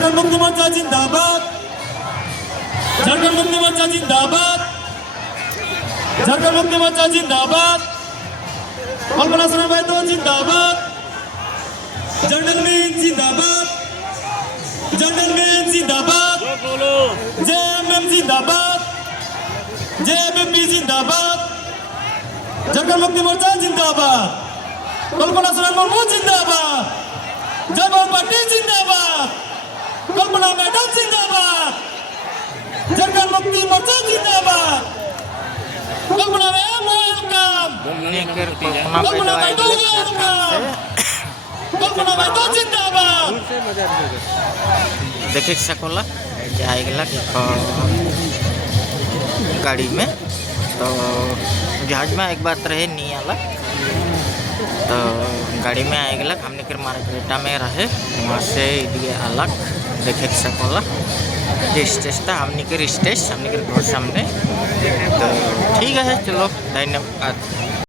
झारखंड मुक्ति मोर्चा जिंदाबाद, झारखंड मुक्ति मोर्चा जिंदाबाद, झारखंड मुक्ति मोर्चा जिंदाबाद, कल्पना सरनाबाई तो जिंदाबाद, जनरल मीन जिंदाबाद, जनरल मीन जिंदाबाद, जेएमएम जिंदाबाद, जेएमएमपी जिंदाबाद, झारखंड मुक्ति मोर्चा जिंदाबाद, कल्पना सरनाबाई जिंदाबाद, जयपाल पार्टी जिंदाबाद, कल्पना मैडम जिंदाबाद, झारखंड मुक्ति मोर्चा जिंदाबाद, कल्पना मैम वेलकम, कल्पना मैडम वेलकम, कल्पना मैडम जिंदाबाद। देखिए सकोला आएगा गाड़ी में तो जहाज में एक बात रहे नहीं आला तो गाड़ी में आएगा हमने कर मार्केटा में रहे वहाँ से ये अलग देखे सकोला स्टेज हमने कर स्टेज हमने कर घर सामने तो ठीक है चलो धन्यवाद।